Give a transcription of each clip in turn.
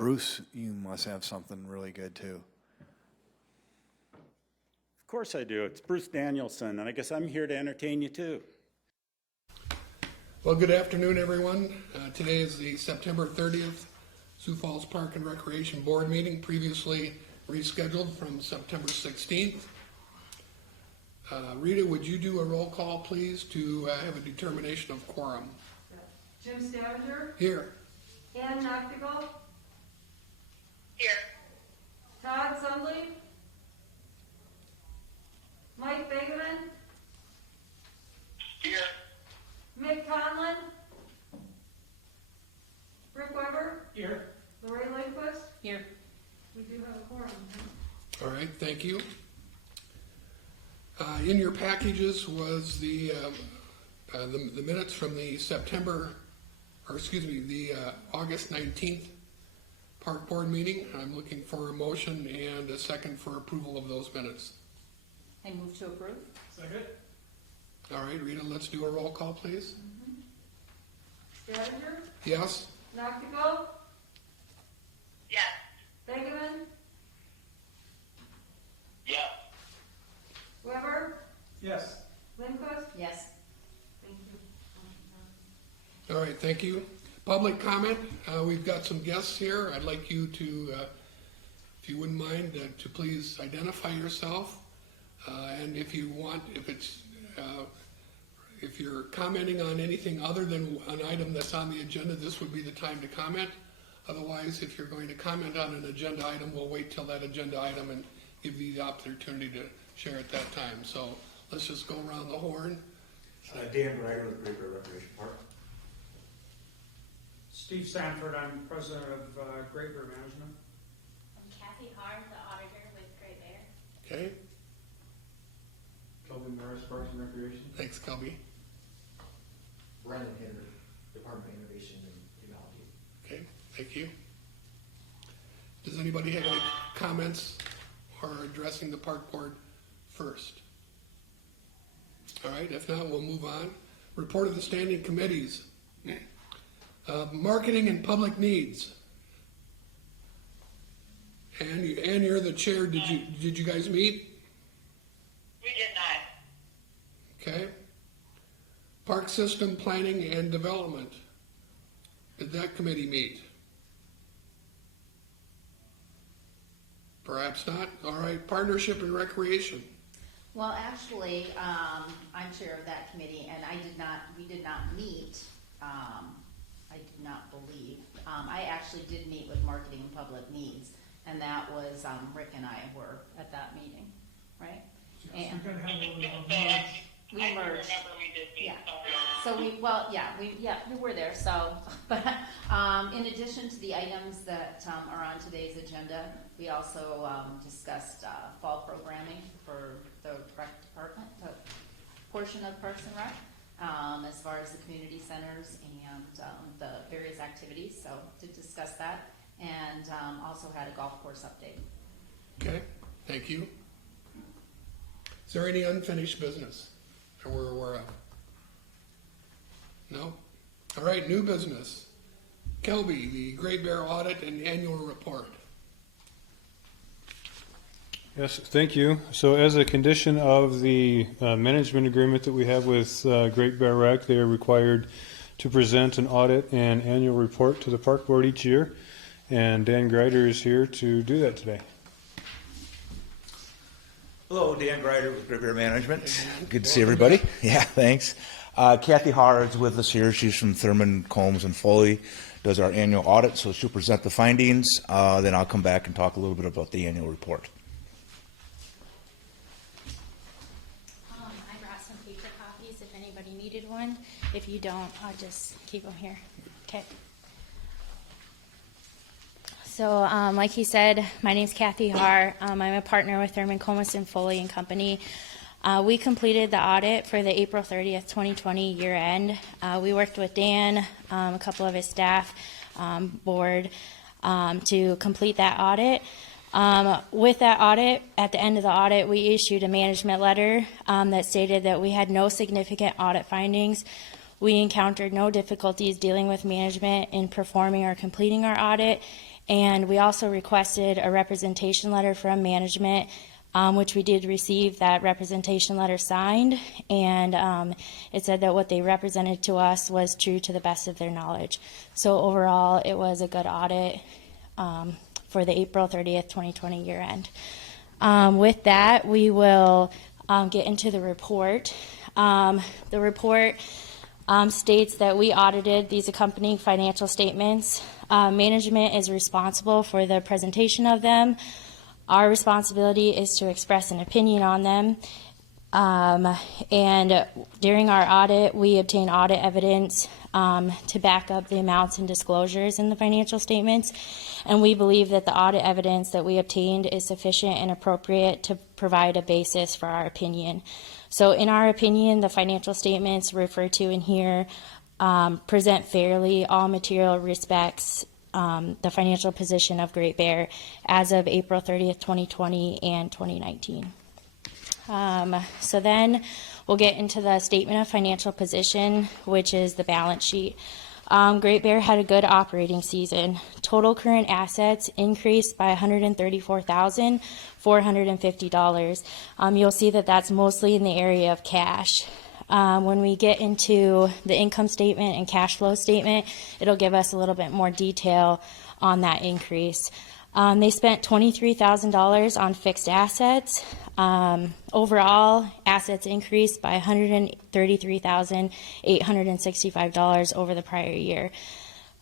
Bruce, you must have something really good too. Of course I do. It's Bruce Danielson, and I guess I'm here to entertain you too. Well, good afternoon, everyone. Today is the September 30th Sioux Falls Park and Recreation Board meeting, previously rescheduled from September 16th. Rita, would you do a roll call, please, to have a determination of quorum? Jim Stavanger? Here. Ann Noctigal? Here. Todd Sundley? Mike Begeman? Here. Mick Conlon? Rick Weber? Here. Lorraine Lindquist? Here. We do have a quorum. All right, thank you. In your packages was the minutes from the August 19th Park Board meeting. I'm looking for a motion and a second for approval of those minutes. I move to approve. Second. All right, Rita, let's do a roll call, please. Stavanger? Yes? Noctigal? Yes. Begeman? Yes. Weber? Yes. Lindquist? Yes. Thank you. All right, thank you. Public comment. We've got some guests here. I'd like you to, if you wouldn't mind, to please identify yourself. And if you want, if you're commenting on anything other than an item that's on the agenda, this would be the time to comment. Otherwise, if you're going to comment on an agenda item, we'll wait till that agenda item and give you the opportunity to share at that time. So let's just go around the horn. Dan Ryder with Great Bear Recreation Park. Steve Sanford, I'm president of Great Bear Management. I'm Kathy Hard, the auditor with Great Bear. Okay, Kelvin Morris, Parks and Recreation. thanks, Kelby. Brandon Henry, Department of Innovation and Technology. Okay, thank you. Does anybody have any comments or addressing the park board first? All right, if not, we'll move on. Report of the standing committees. Marketing and public needs. And you're the chair. Did you guys meet? We did not. Okay. Park system planning and development. Did that committee meet? Perhaps not. All right. Partnership and recreation. Well, actually, I'm chair of that committee, and we did not meet, I do not believe. I actually did meet with marketing and public needs, and that was, Rick and I were at that meeting, right? And we merged. I remember we did meet. Yeah. So we were there. So, but in addition to the items that are on today's agenda, we also discussed fall programming for the rec department, the portion of Parks and Rec, as far as the community centers and the various activities. So to discuss that, and also had a golf course update. Okay. Thank you. Is there any unfinished business that we're aware of? No? All right, new business. Kelby, the Great Bear Audit and Annual Report. Yes, thank you. So as a condition of the management agreement that we have with Great Bear Rec, they are required to present an audit and annual report to the park board each year. And Dan Greider is here to do that today. Hello, Dan Greider with Great Bear Management. Good to see everybody. Yeah, thanks. Kathy Hard's with us here. She's from Thurman, Combs, and Foley. Does our annual audit, so she'll present the findings. Then I'll come back and talk a little bit about the annual report. I brought some paper copies if anybody needed one. If you don't, I'll just keep them here. Okay. So, like he said, my name's Kathy Har. I'm a partner with Thurman, Combs, and Foley and Company. We completed the audit for the April 30th, 2020 year end. We worked with Dan, a couple of his staff, board, to complete that audit. With that audit, at the end of the audit, we issued a management letter that stated that we had no significant audit findings. We encountered no difficulties dealing with management in performing or completing our audit, And we also requested a representation letter from management, which we did receive that representation letter signed, and it said that what they represented to us was true to the best of their knowledge. So overall, it was a good audit for the April 30th, 2020 year end. With that, we will get into the report. The report states that we audited these accompanying financial statements. Management is responsible for the presentation of them. Our responsibility is to express an opinion on them. And during our audit, we obtain audit evidence to back up the amounts and disclosures in the financial statements. And we believe that the audit evidence that we obtained is sufficient and appropriate to provide a basis for our opinion. So in our opinion, the financial statements referred to in here present fairly all material respects the financial position of Great Bear as of April 30th, 2020 and 2019. So then we'll get into the statement of financial position, which is the balance sheet. Great Bear had a good operating season. Total current assets increased by $134,450. You'll see that that's mostly in the area of cash. When we get into the income statement and cash flow statement, it'll give us a little bit more detail on that increase. They spent $23,000 on fixed assets. Overall, assets increased by $133,865 over the prior year.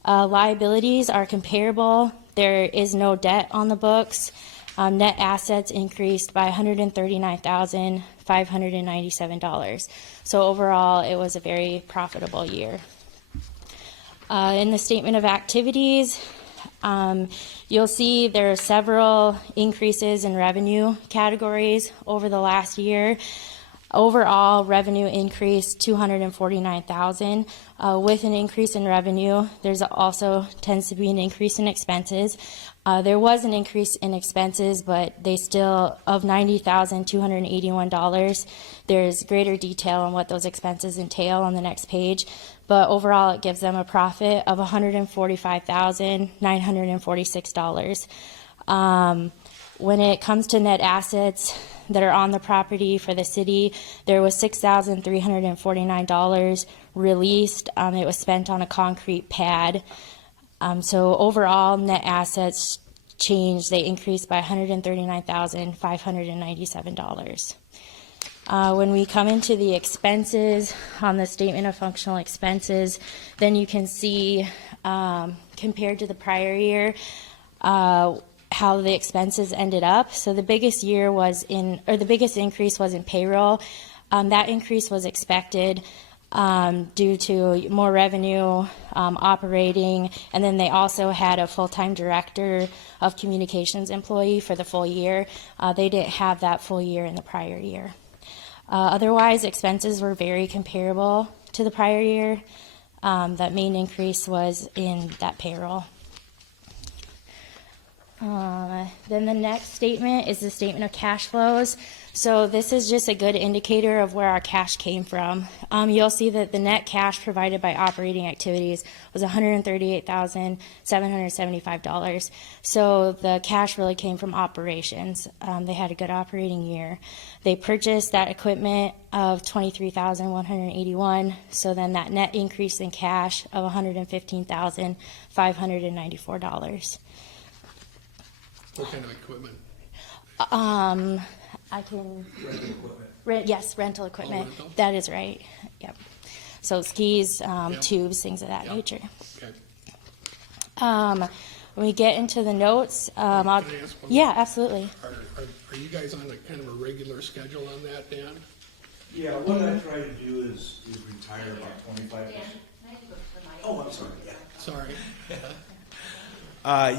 Liabilities are comparable. There is no debt on the books. Net assets increased by $139,597. So overall, it was a very profitable year. In the statement of activities, you'll see there are several increases in revenue categories over the last year. Overall, revenue increased $249,000. With an increase in revenue, there's also tends to be an increase in expenses. There was an increase in expenses, but they still, of $90,281, there's greater detail on what those expenses entail on the next page. But overall, it gives them a profit of $145,946. When it comes to net assets that are on the property for the city, there was $6,349 released. It was spent on a concrete pad. So overall, net assets changed. They increased by $139,597. When we come into the expenses on the statement of functional expenses, then you can see compared to the prior year how the expenses ended up. So the biggest increase was in payroll. That increase was expected due to more revenue operating, and then they also had a full-time director of communications employee for the full year. They didn't have that full year in the prior year. Otherwise, expenses were very comparable to the prior year. That main increase was in that payroll. Then the next statement is the statement of cash flows. So this is just a good indicator of where our cash came from. You'll see that the net cash provided by operating activities was $138,775. So the cash really came from operations. They had a good operating year. They purchased that equipment of $23,181. So then that net increase in cash of $115,594. What kind of equipment? I can. Rental equipment. Rental equipment. rental? That is right. Yep. So skis, Yep. tubes, things of that Yep. nature. Okay. When we get into the notes, Can I ask one? yeah, absolutely. Are you guys on a kind of a regular schedule on that, Dan? Yeah, what I try to do is retire about 25%. Oh, I'm sorry, yeah. Sorry.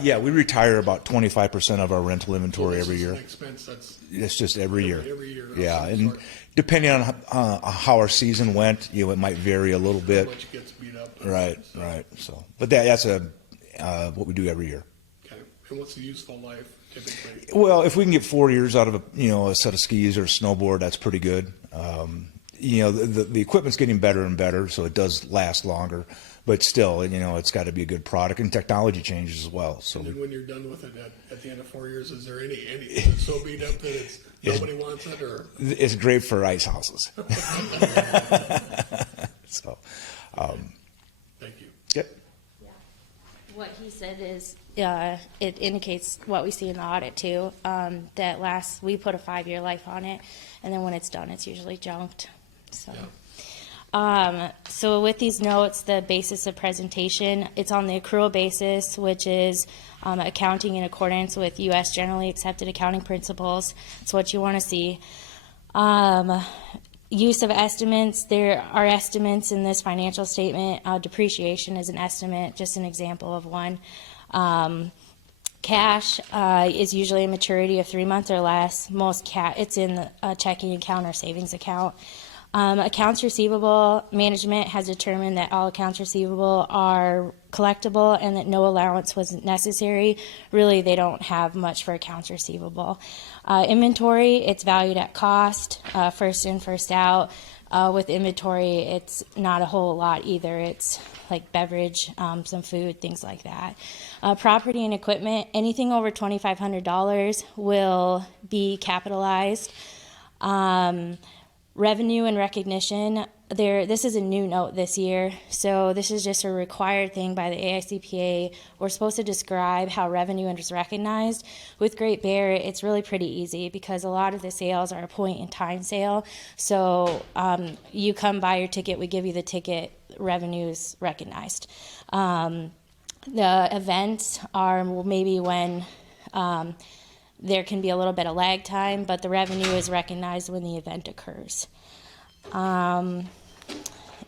Yeah, we retire about 25% of our rental inventory every This is year. an expense that's It's just every year. every year. of Yeah, some and sort. depending on how our season went, it might vary a little How bit. much gets beat up. Right. So, but that's what we do every year. Okay. And what's the useful life typically? Well, if we can get 4 years out of a set of skis or a snowboard, that's pretty good. The equipment's getting better and better, so it does last longer. but still, you know, it's got to be a good product, and technology changes as well. So And then when you're done with it at the end of 4 years, is there anything that's so beat up that it's nobody wants it, or? it's great for ice houses. So, Thank you. yep. What he said is, it indicates what we see in the audit too, that we put a 5-year life on it, and then when it's done, it's usually junked, so. So with these notes, the basis of presentation, it's on the accrual basis, which is accounting in accordance with U.S. generally accepted accounting principles. It's what you want to see. Use of estimates, there are estimates in this financial statement. Depreciation is an estimate, just an example of one. Cash is usually a maturity of 3 months or less. It's in a checking account or savings account. Accounts receivable, management has determined that all accounts receivable are collectible and that no allowance was necessary. Really, they don't have much for accounts receivable. Inventory, it's valued at cost, first in, first out. With inventory, it's not a whole lot either. It's like beverage, some food, things like that. Property and equipment, anything over $2,500 will be capitalized. Revenue and recognition, this is a new note this year, so this is just a required thing by the AICPA. We're supposed to describe how revenue is recognized. With Great Bear, it's really pretty easy because a lot of the sales are a point-in-time sale. So you come buy your ticket, we give you the ticket, revenue's recognized. The events are maybe when there can be a little bit of lag time, but the revenue is recognized when the event occurs.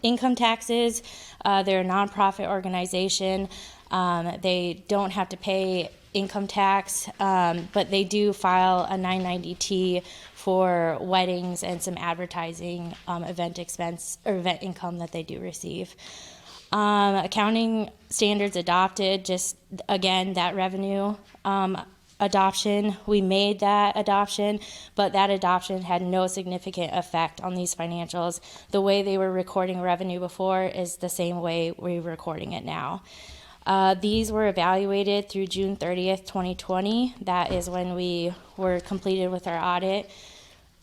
Income taxes, they're a nonprofit organization. They don't have to pay income tax, but they do file a 990T for weddings and some advertising event expense or event income that they do receive. Accounting standards adopted, just again, that revenue adoption, we made that adoption, but that adoption had no significant effect on these financials. The way they were recording revenue before is the same way we're recording it now. These were evaluated through June 30th, 2020. That is when we were completed with our audit.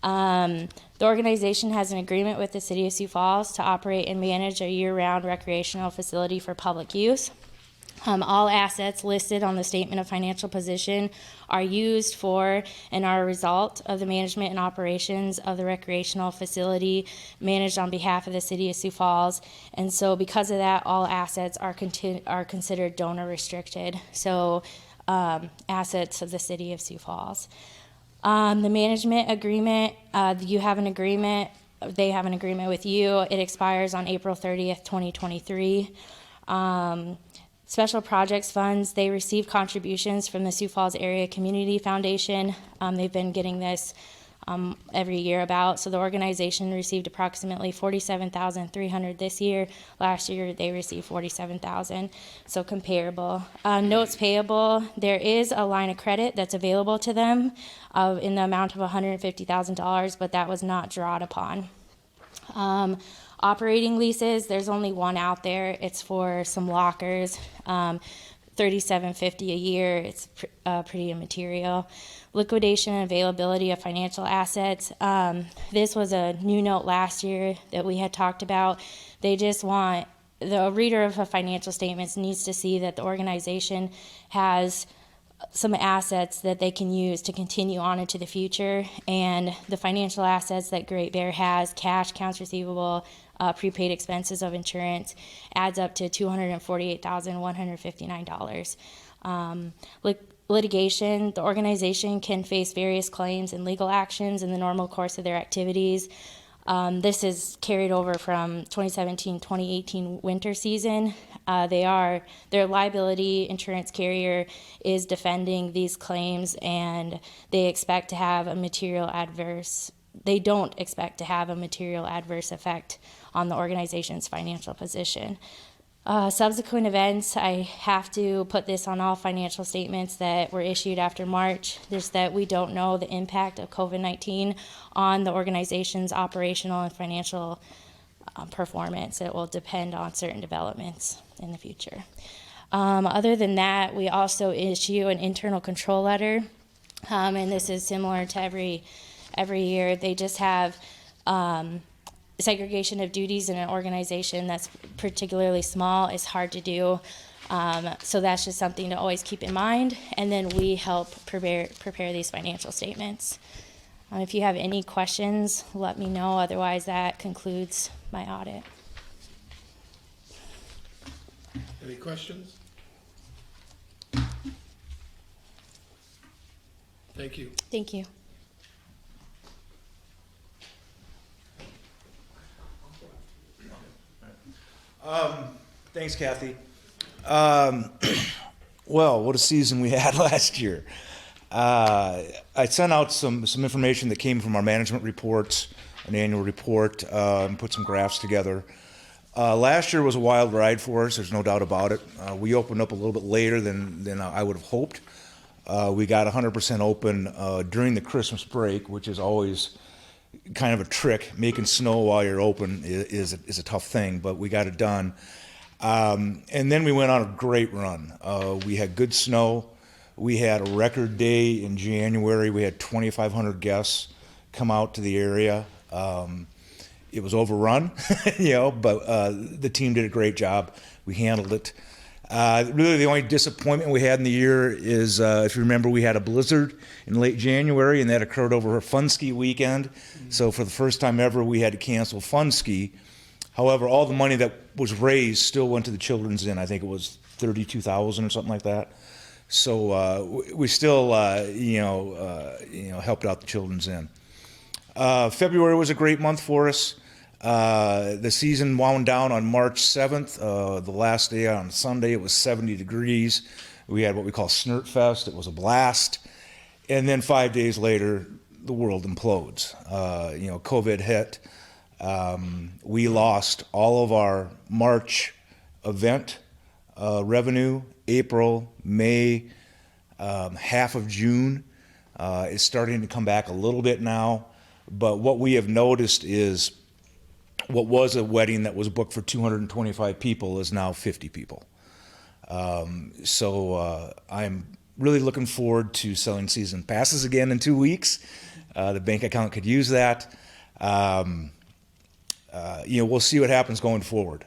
The organization has an agreement with the City of Sioux Falls to operate and manage a year-round recreational facility for public use. All assets listed on the statement of financial position are used for and are a result of the management and operations of the recreational facility managed on behalf of the City of Sioux Falls. And so because of that, all assets are considered donor restricted. So assets of the City of Sioux Falls. The management agreement, you have an agreement, they have an agreement with you. It expires on April 30th, 2023. Special projects funds, they receive contributions from the Sioux Falls Area Community Foundation. They've been getting this every year about. So the organization received approximately $47,300 this year. Last year they received $47,000, so comparable. Notes payable, there is a line of credit that's available to them in the amount of $150,000, but that was not drawn upon. Operating leases, there's only one out there. It's for some lockers, $37.50 a year. It's pretty immaterial. Liquidation and availability of financial assets. This was a new note last year that we had talked about. They just want, the reader of a financial statements needs to see that the organization has some assets that they can use to continue on into the future, and the financial assets that Great Bear has, cash, accounts receivable, prepaid expenses of insurance, adds up to $248,159. Litigation, the organization can face various claims and legal actions in the normal course of their activities. This is carried over from 2017-2018 winter season. Their liability insurance carrier is defending these claims, and they don't expect to have a material adverse effect on the organization's financial position. Subsequent events, I have to put this on all financial statements that were issued after March. There's that we don't know the impact of COVID-19 on the organization's operational and financial performance. It will depend on certain developments in the future. Other than that, we also issue an internal control letter, and this is similar to every year. They just have segregation of duties in an organization that's particularly small is hard to do. So that's just something to always keep in mind. And then we help prepare these financial statements. If you have any questions, let me know. Otherwise, that concludes my audit. Any questions? Thank you. Thank you. Thanks, Kathy. Well, what a season we had last year. I sent out some information that came from our management reports, an annual report, and put some graphs together. Last year was a wild ride for us, there's no doubt about it. We opened up a little bit later than I would have hoped. We got 100% open during the Christmas break, which is always kind of a trick. Making snow while you're open is a tough thing, but we got it done. And then we went on a great run. We had good snow. We had a record day in January. We had 2,500 guests come out to the area. It was overrun, but the team did a great job. We handled it. Really, the only disappointment we had in the year is, if you remember, we had a blizzard in late January, and that occurred over a fun ski weekend. So for the first time ever, we had to cancel fun ski. However, all the money that was raised still went to the Children's Inn. I think it was $32,000 or something like that. So we still, helped out the Children's Inn. February was a great month for us. The season wound down on March 7th. The last day on Sunday, it was 70 degrees. We had what we call Snurt Fest. It was a blast. And then 5 days later, the world implodes. COVID hit. We lost all of our March event revenue, April, May, half of June. It's starting to come back a little bit now. But what we have noticed is what was a wedding that was booked for 225 people is now 50 people. So I'm really looking forward to selling season passes again in 2 weeks. The bank account could use that. We'll see what happens going forward.